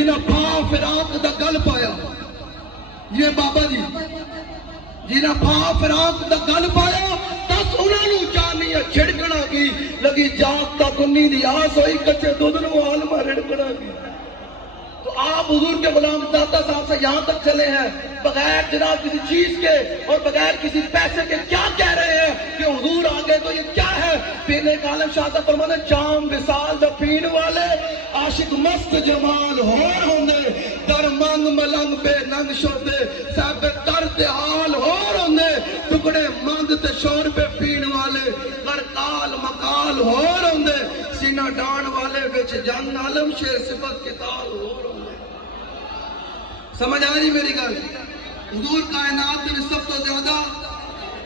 جنہیں پھا فراق دا گل پایا، یہ بابا جی جنہیں پھا فراق دا گل پایا تس انہوں نے جانی چھڑکنا کی لگی جات تک انی دی آس ہوئی کچھے دودھ نو عالمہ رڑکنا کی۔ تو آپ حضور کے غلام داتا صاحب سے یہاں تک چلے ہیں بغیر جناب کسی چیز کے اور بغیر کسی پیسے کے کیا کہہ رہے ہیں کہ حضور آگے تو یہ کیا ہے؟ پینے کا عالم شاہ صاحب فرماتے ہیں جام وصال دا پین والے عاشق مست جمال ہور ہوندے در منگ ملنگ بے ننگ شودے صاحب درد حال ہور ہوندے ٹکڑے مند تے شور پہ پین والے غرقال مقال ہور ہوندے سینہ ڈان والے وچ جنگ عالم شیر صفت کتال ہور ہوندے۔ سمجھ آ رہی میری گل؟ حضور کائنات میں سب تو زیادہ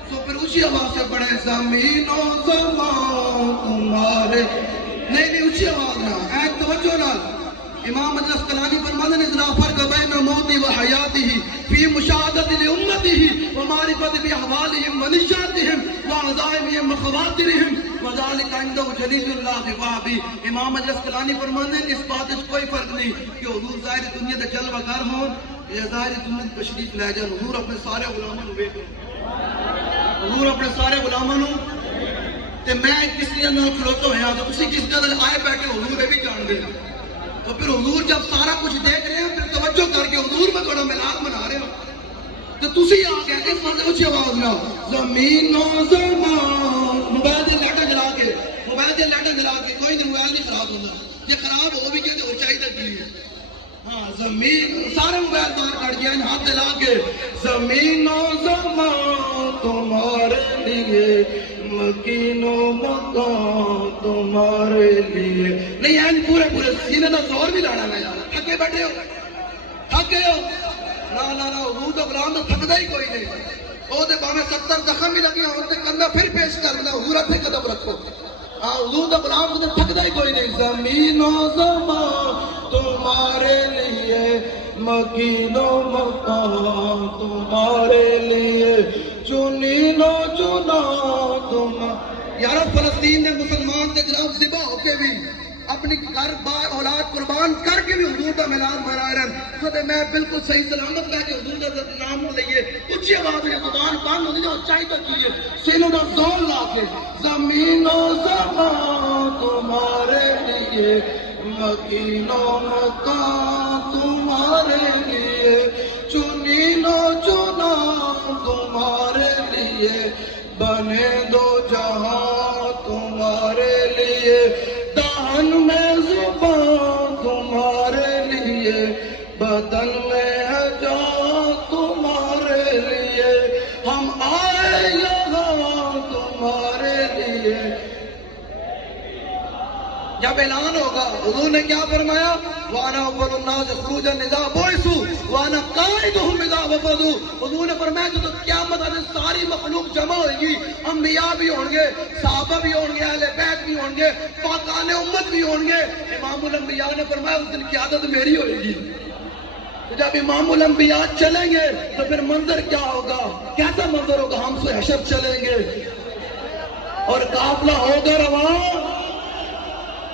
تو پھر اسی آواز سے پڑھے زمین و زمان تمہارے، نہیں اسی آواز نہ ایک توجہ نہ۔ امام الاسقلانی فرماتے ہیں لا فرق بین موتی و حیاتی فی مشاہدت لامتی و معرفت باحوالہم و نشاتہم و عزائمہم و خواترہم وذالک عندہ جلیل اللہ غفابی۔ امام الاسقلانی فرماتے ہیں اس بات میں کوئی فرق نہیں کہ حضور ظاہر دنیا دے جلوہ گر ہون یا ظاہر دنیا دے تشریف لے جان، حضور اپنے سارے غلاموں نوں ویکھو، حضور اپنے سارے غلاموں نوں تے میں کس لیے نال کھلوتا ہویا تو تسی کس طرح آئے بیٹھے حضور یہ بھی جان دے، تو پھر حضور جب سارا کچھ دیکھ رہے ہیں پھر توجہ کر کے حضور میں تھوڑا میلاد منا رہے ہو تو تسی آ گئے اس بات اچھی آواز میں زمین و زمان موبائل دے لائٹاں جلا کے کوئی نہیں موبائل نہیں خراب ہوتا، یہ خراب ہو بھی گیا تو چاہیے کی ہے ہاں زمین سارے موبائل دار کٹ گیا ہاتھ دلا کے زمین و زمان تمہارے لیے مکین و مکان تمہارے لیے، نہیں این پورے سینے نہ زور بھی لانا میں یار تھکے بیٹھے ہو نا حضور دا غلام تو تھکدا ہی کوئی نہیں، وہ تے باویں 70 زخم بھی لگے ہون تے کندھا پھر پیش کرنا حضور اپنے قدم رکھو، ہاں حضور دا غلام تو تھکدا ہی کوئی نہیں۔ زمین و زمان تمہارے لیے مکین و مکان تمہارے لیے چنین و چنا تمہارے۔ یارو فلسطین دے مسلمان تے جناب ذبح ہو کے بھی اپنی گھر بار اولاد قربان کر کے بھی حضور دا میلاد منا رہے ہیں، تو میں بالکل صحیح سلامت کہہ کے حضور دا نام لئیے اچھی آواز میں زبان بند ہوتی جو چاہیے تو کیے سینوں دا زور لا کے زمین و زمان تمہارے لیے مکین و مکان تمہارے لیے چنین و چنا تمہارے لیے بنے دو جہاں تمہارے لیے دہن میں زبان تمہارے لیے بدن میں ہے جان تمہارے لیے ہم آئے یہاں تمہارے لیے۔ جب اعلان ہوگا حضور نے کیا فرمایا وانا اول الناس خروجا اذا بعثوا وانا قائدهم اذا وفدوا، حضور نے فرمایا جو قیامت میں ساری مخلوق جمع ہوئے گی، انبیاء بھی ہوں گے، صحابہ بھی ہوں گے، اہل بیت بھی ہوں گے، پاکان امت بھی ہوں گے، امام الانبیاء نے فرمایا اس دن قیادت میری ہوئے گی۔ جب امام الانبیاء چلیں گے تو پھر منظر کیا ہوگا، کیسا منظر ہوگا، ہم سے حشر چلیں گے اور قافلہ ہوگا رواں۔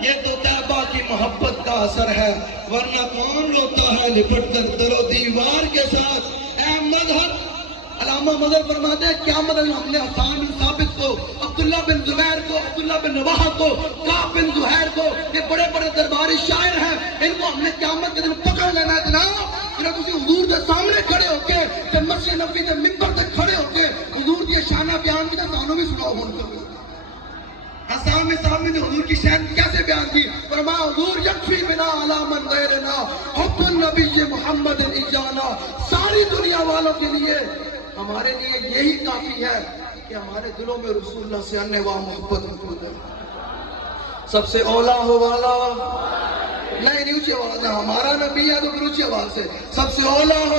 یہ تو طیبہ کی محبت کا اثر ہے، ورنہ کون روتا ہے لپٹ کر در و دیوار کے ساتھ۔ اے مظہر علامہ مظہر فرماتے ہیں قیامت میں ہم نے حسان بن ثابت کو، عبداللہ بن زبیر کو، عبداللہ بن رواحہ کو، کعب بن زہیر کو، یہ بڑے بڑے درباری شاعر ہیں، ان کو ہم نے قیامت کے دن پکڑ لینا ہے جناب۔ پھر کسی حضور کے سامنے کھڑے ہو کے مسجد نبوی کے منبر تک کھڑے ہو کے حضور کی شانہ بیان کی سانوں بھی سناؤ ہون کر حسان میں صاحب نے حضور کی شان کیسے بیان کی، فرمایا حضور یکفی بنا علی من غیرنا حب النبی محمد ایجانا، ساری دنیا والوں کے لیے ہمارے لیے یہی کافی ہے کہ ہمارے دلوں میں رسول اللہ سے انواع محبت موجود ہے۔ سب سے اولا ہو والا نہیں اونچی آواز ہے، ہمارا نبی ہے تو پھر اونچی آواز ہے، سب سے اولا ہو